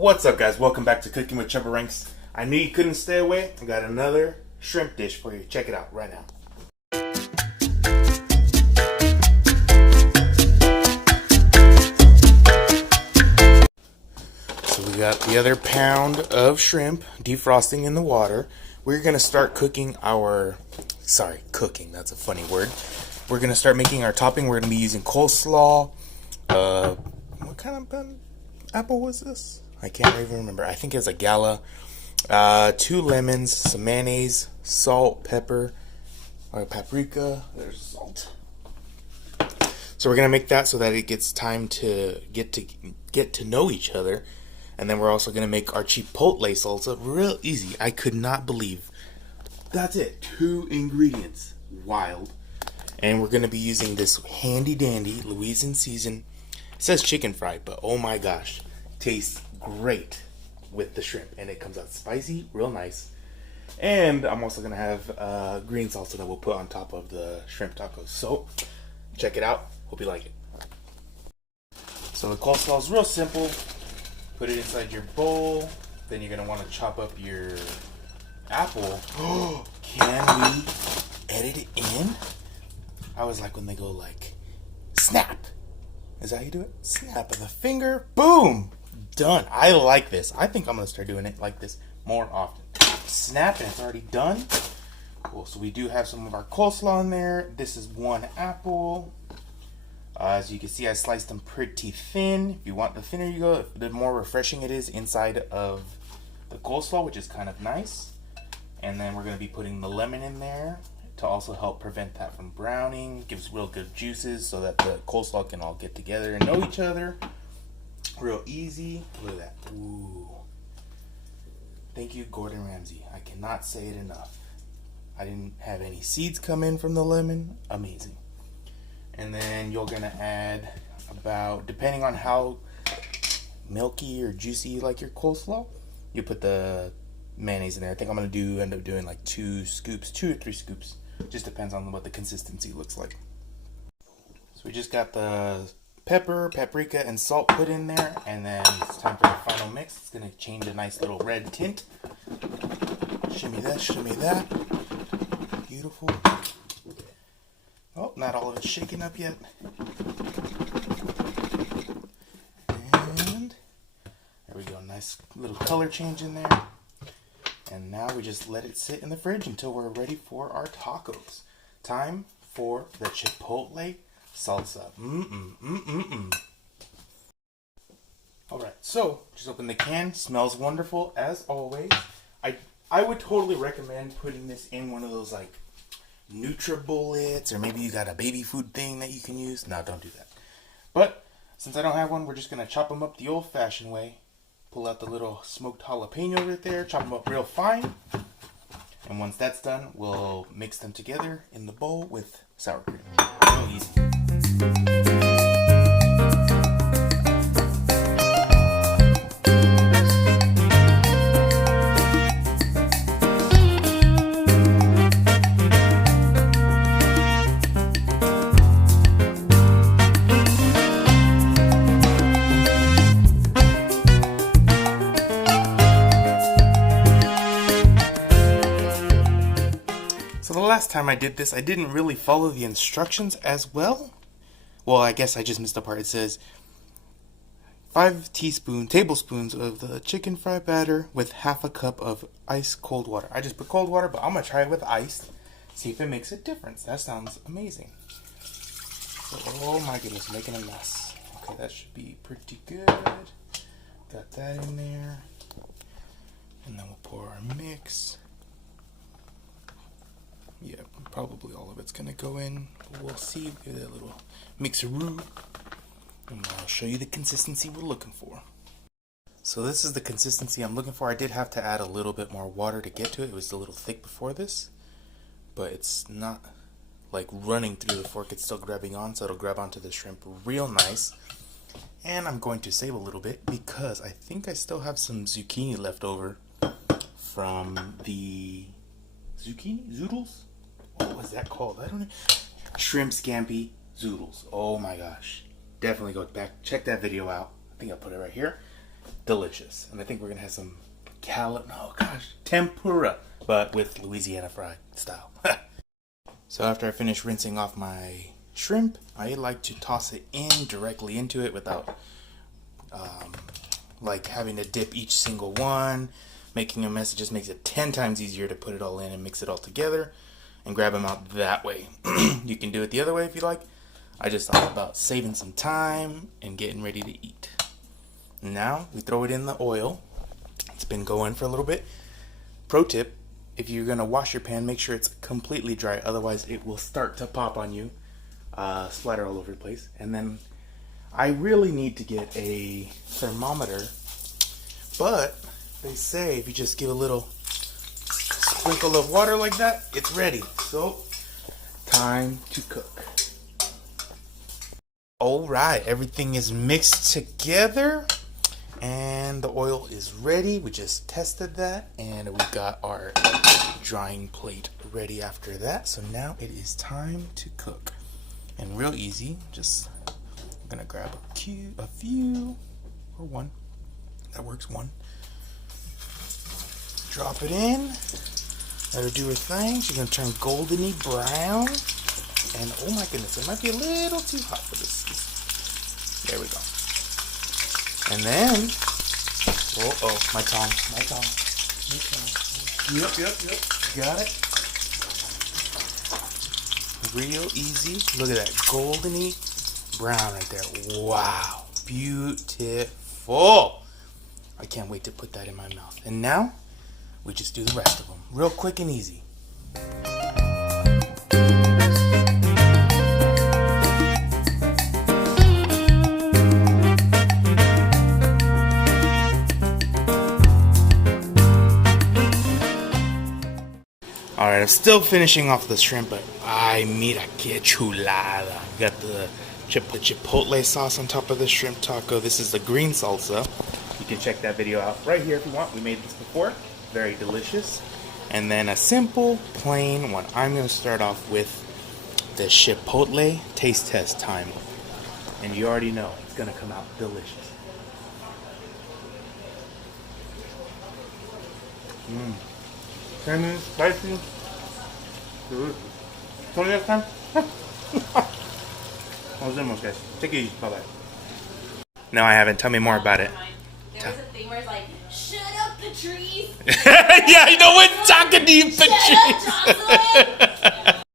What's up, guys? Welcome back to Cooking with Chubaranks. I knew you couldn't stay away. I got another shrimp dish for you. Check it out right now. So we got the other pound of shrimp defrosting in the water. We're going to start cooking our... Sorry, cooking. That's a funny word. We're going to start making our topping. We're going to be using coleslaw. What kind of apple was this? I can't even remember. I think it's a Gala. 2 lemons, some mayonnaise, salt, pepper, or paprika. There's salt. So we're gonna make that so that it gets time to get to know each other, and then we're also gonna make our chipotle salsa. Real easy. I could not believe that's it. 2 ingredients. Wild. And we're gonna be using this handy dandy Louisiana season. It says chicken fried, but oh my gosh, tastes great with the shrimp, and it comes out spicy, real nice. And I'm also gonna have green salsa that we'll put on top of the shrimp tacos. So check it out. Hope you like it. So the coleslaw is real simple. Put it inside your bowl. Then you're gonna want to chop up your apple. Can we edit it in? I was like when they go like snap. Is that how you do it? Snap of the finger. Boom. Done. I like this. I think I'm going to start doing it like this more often. Snap, and it's already done. Cool. So we do have some of our coleslaw in there. This is 1 apple. As you can see, I sliced them pretty thin. If you want, the thinner you go, the more refreshing it is inside of the coleslaw, which is kind of nice. And then we're going to be putting the lemon in there to also help prevent that from browning. Gives real good juices so that the coleslaw can all get together and know each other. Real easy. Look at that. Ooh. Thank you, Gordon Ramsay. I cannot say it enough. I didn't have any seeds come in from the lemon. Amazing. And then you're going to add about, depending on how milky or juicy you like your coleslaw, you put the mayonnaise in there. I think I'm going to end up doing like 2 scoops, 2 or 3 scoops. Just depends on what the consistency looks like. So we just got the pepper, paprika, and salt put in there, and then it's time for the final mix. It's going to change a nice little red tint. Shimmy that, shimmy that. Beautiful. Oh, not all of it's shaken up yet. And there we go, nice little color change in there. And now we just let it sit in the fridge until we're ready for our tacos. Time for the chipotle salsa. Alright, so just open the can. Smells wonderful as always. I would totally recommend putting this in one of those like NutriBullets, or maybe you got a baby food thing that you can use. No, don't do that. But since I don't have one, we're just going to chop them up the old-fashioned way. Pull out the little smoked jalapeno right there. Chop them up real fine. And once that's done, we'll mix them together in the bowl with sour cream. Real easy. So the last time I did this, I didn't really follow the instructions as well. Well, I guess I just missed the part. It says 5 tablespoons of the chicken fry batter with half a cup of ice cold water. I just put cold water, but I'm going to try it with ice. See if it makes a difference. That sounds amazing. So, oh my goodness, making a mess. Okay, that should be pretty good. Got that in there. And then we'll pour our mix. Yeah, probably all of it's going to go in. We'll see. Give it a little mixeroo. And I'll show you the consistency we're looking for. So this is the consistency I'm looking for. I did have to add a little bit more water to get to it. It was a little thick before this. But it's not like running through the fork. It's still grabbing on, so it'll grab onto the shrimp real nice. And I'm going to save a little bit because I think I still have some zucchini left over from the zucchini zoodles. What was that called? I don't know. Shrimp scampi zoodles. Oh my gosh. Definitely go back, check that video out. I think I'll put it right here. delicious. And I think we're gonna have some tempura, but with Louisiana fried style. So after I finish rinsing off my shrimp, I like to toss it in directly into it without like having to dip each single one, making a mess. It just makes it 10 times easier to put it all in and mix it all together and grab them out that way. You can do it the other way if you like. I just thought about saving some time and getting ready to eat. Now we throw it in the oil. It's been going for a little bit. Pro tip, if you're gonna wash your pan, make sure it's completely dry, otherwise it will start to pop on you, splatter all over the place. And then I really need to get a thermometer, but they say if you just give a little sprinkle of water like that, it's ready. So time to cook. All right, everything is mixed together and the oil is ready. We just tested that and we got our drying plate ready after that. So now it is time to cook. And real easy, just I'm gonna grab a few or one. That works, one. Drop it in. Let her do her thing. She's gonna turn goldeny brown. And oh my goodness, it might be a little too hot for this. There we go. And then, my tongue. Yep. Got it. Real easy. Look at that goldeny brown right there. Wow, beautiful. I can't wait to put that in my mouth. And now, we just do the rest of them. Real quick and easy. Alright, I'm still finishing off the shrimp, but ay, mira que chulada. Got the chipotle sauce on top of the shrimp taco. This is the green salsa. You can check that video out right here if you want. We made this before. Very delicious. And then a simple, plain one. I'm going to start off with the chipotle taste test time. And you already know it's going to come out delicious. Tangy, spicy. Tell me next time. Nos vemos, guys. Take it easy. Bye-bye. No, I haven't. Tell me more about it. There was a thing where it's like, shut up, Patrice. Yeah, I know what talking to you, Patrice. Shut up, Jocelyn.